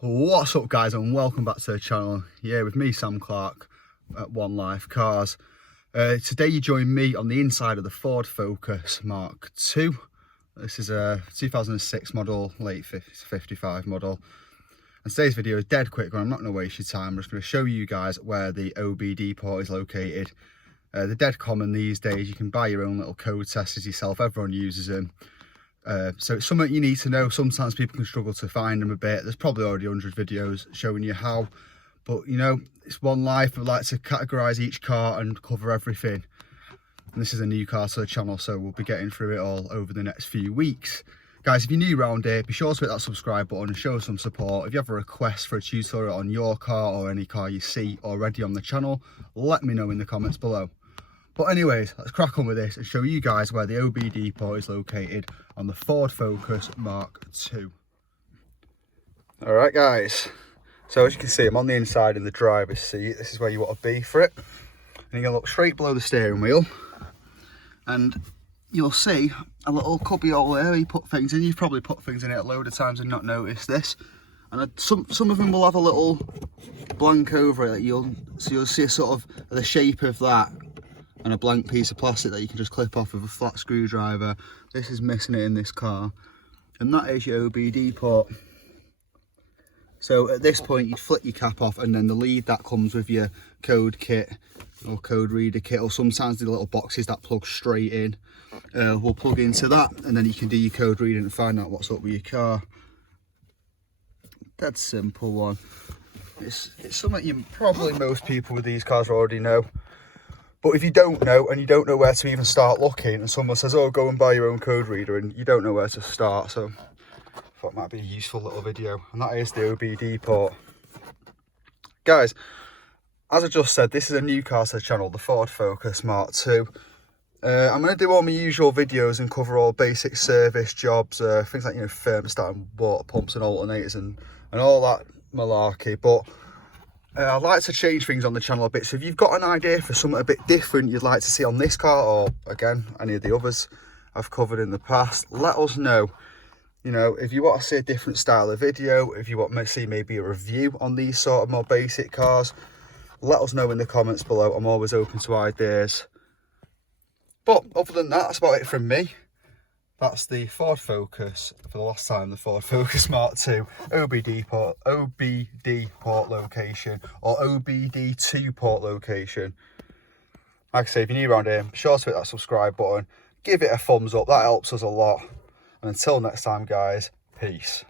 What's up guys, and welcome back to the channel. Yeah, with me, Sam Clark at One Life Cars. Today you join me on the inside of the Ford Focus Mark II. This is a 2006 model, late 55 model. And today's video is dead quick, and I'm not going to waste your time. I'm just going to show you guys where the OBD port is located. They're dead common these days. You can buy your own little code testers yourself. Everyone uses them. So it's something you need to know. Sometimes people can struggle to find them a bit. There's probably already 100 videos showing you how, but you know, it's One Life. I'd like to categorize each car and cover everything. And this is a new car to the channel, so we'll be getting through it all over the next few weeks. Guys, if you're new around here, be sure to hit that subscribe button and show some support. If you have a request for a tutorial on your car or any car you see already on the channel, let me know in the comments below. But anyways, let's crack on with this and show you guys where the OBD port is located on the Ford Focus Mark II. Alright guys, so as you can see, I'm on the inside in the driver's seat. This is where you want to be for it. And you're going to look straight below the steering wheel. And you'll see a little cubby hole there where you put things in. You've probably put things in it a load of times and not noticed this. And some of them will have a little blank over it. You'll see a sort of the shape of that. And a blank piece of plastic that you can just clip off with a flat screwdriver. This is missing it in this car, and that is your OBD port. So at this point you'd flip your cap off, and then the lead that comes with your code kit or code reader kit, or sometimes the little boxes that plug straight in, will plug into that, and then you can do your code reading and find out what's up with your car. That's a simple one. It's something you probably most people with these cars already know. But if you don't know, and you don't know where to even start looking, and someone says, oh, go and buy your own code reader, and you don't know where to start, so I thought it might be a useful little video. And that is the OBD port. Guys, as I just said, this is a new car to the channel, the Ford Focus Mark II. I'm going to do all my usual videos and cover all basic service jobs, things like, you know, thermostat and water pumps and alternators and all that malarkey, but I'd like to change things on the channel a bit. So if you've got an idea for something a bit different you'd like to see on this car, or again any of the others I've covered in the past, let us know. You know, if you want to see a different style of video, if you want to see maybe a review on these sort of more basic cars, let us know in the comments below. I'm always open to ideas. But other than that, that's about it from me. That's the Ford Focus, for the last time, the Ford Focus Mark II OBD port location, or OBD2 port location. Like I say, if you're new around here, be sure to hit that subscribe button, give it a thumbs up, that helps us a lot. And until next time guys, peace.